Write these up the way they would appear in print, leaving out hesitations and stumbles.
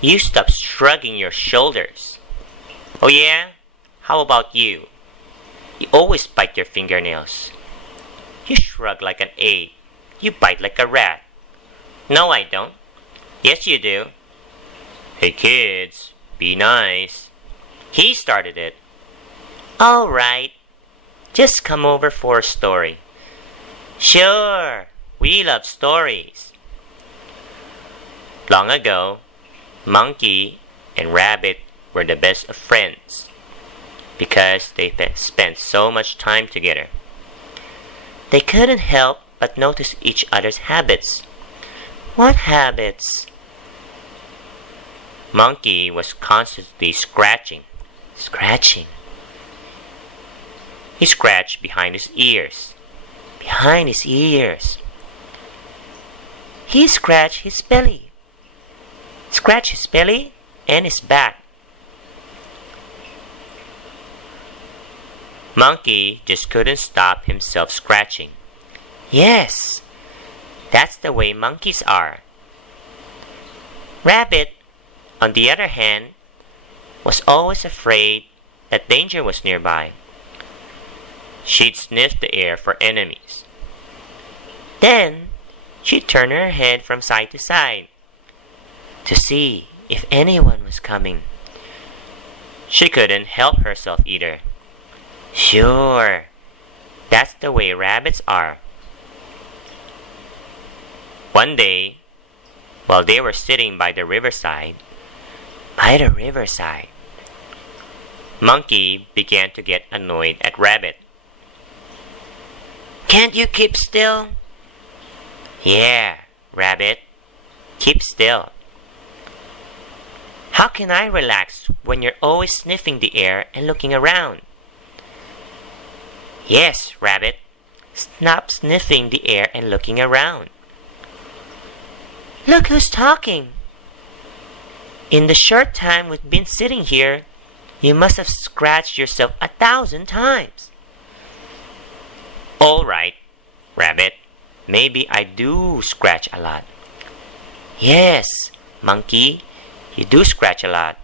You stop shrugging your shoulders. Oh yeah? How about you? You always bite your fingernails. You shrug like an ape. You bite like a rat. No, I don't. Yes, you do. Hey kids, be nice. He started it. All right. Just come over for a story. Sure, we love stories. Long ago, Monkey and Rabbit were the best of friends because they spent so much time together. They couldn't help but notice each other's habits. What habits? Monkey was constantly scratching. He scratched behind his ears. Behind his ears. He scratched his belly. Scratched his belly and his back. Monkey just couldn't stop himself scratching. Yes, that's the way monkeys are. Rabbit, on the other hand, was always afraid that danger was nearby. She'd sniff the air for enemies. Then, she'd turn her head from side to side to see if anyone was coming. She couldn't help herself either. Sure, that's the way rabbits are. One day, while they were sitting by the riverside, Monkey began to get annoyed at Rabbit. Can't you keep still? Yeah, Rabbit, keep still. How can I relax when you're always sniffing the air and looking around? Yes, Rabbit, stop sniffing the air and looking around. Look who's talking. In the short time we've been sitting here, you must have scratched yourself 1,000 times. All right, Rabbit, maybe I do scratch a lot. Yes, Monkey, you do scratch a lot.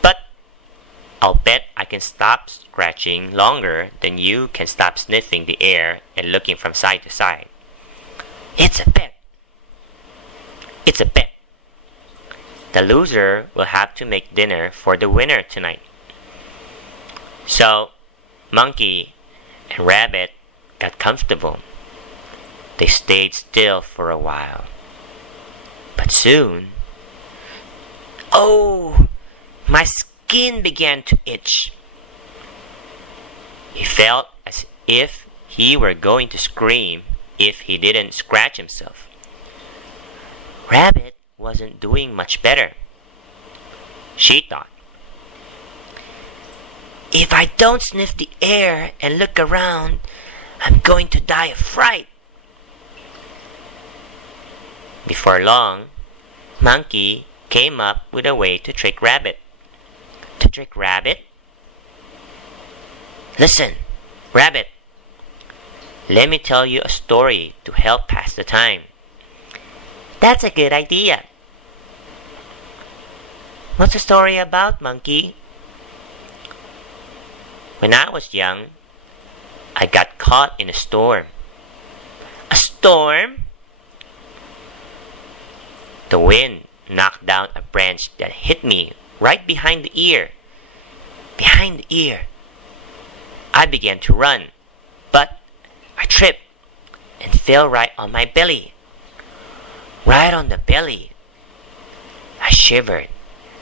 But I'll bet I can stop scratching longer than you can stop sniffing the air and looking from side to side. It's a bet. It's a bet. The loser will have to make dinner for the winner tonight. So, Monkey and Rabbit got comfortable. They stayed still for a while. But soon, oh, my skin began to itch. He felt as if he were going to scream if he didn't scratch himself. Rabbit wasn't doing much better. She thought, if I don't sniff the air and look around, I'm going to die of fright. Before long, Monkey came up with a way to trick Rabbit. To trick Rabbit? Listen, Rabbit, let me tell you a story to help pass the time. That's a good idea. What's the story about, Monkey? When I was young, I got caught in a storm. A storm? The wind knocked down a branch that hit me right behind the ear. Behind the ear. I began to run, but I tripped and fell right on my belly. Right on the belly. I shivered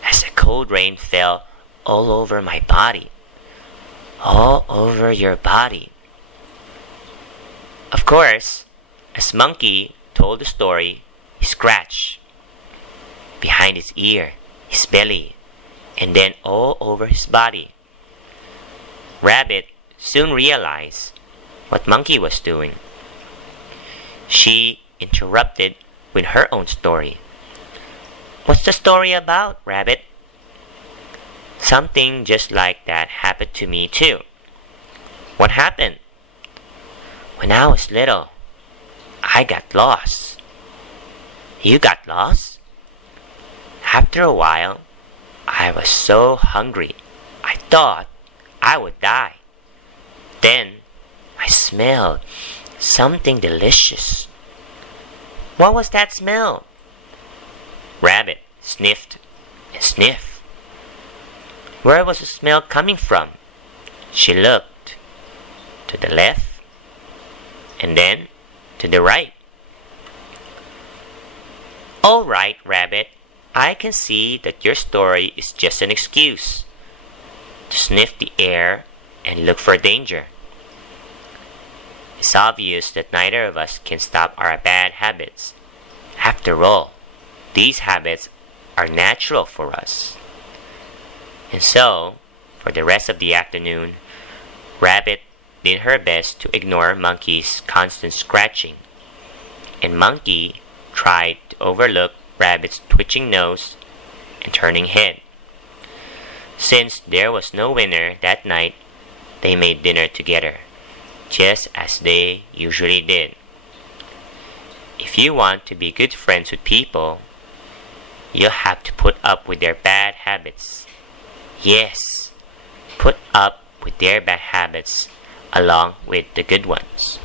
as the cold rain fell all over my body. All over your body. Of course, as Monkey told the story, he scratched behind his ear, his belly, and then all over his body. Rabbit soon realized what Monkey was doing. She interrupted with her own story. What's the story about, Rabbit? Something just like that happened to me too. What happened? When I was little, I got lost. You got lost? After a while, I was so hungry, I thought I would die. Then I smelled something delicious. What was that smell? Rabbit sniffed and sniffed. Where was the smell coming from? She looked to the left and then to the right. All right, Rabbit, I can see that your story is just an excuse to sniff the air and look for danger. It's obvious that neither of us can stop our bad habits. After all, these habits are natural for us. And so, for the rest of the afternoon, Rabbit did her best to ignore Monkey's constant scratching, and Monkey tried to overlook Rabbit's twitching nose and turning head. Since there was no winner that night, they made dinner together, just as they usually did. If you want to be good friends with people, you'll have to put up with their bad habits. Yes, put up with their bad habits along with the good ones.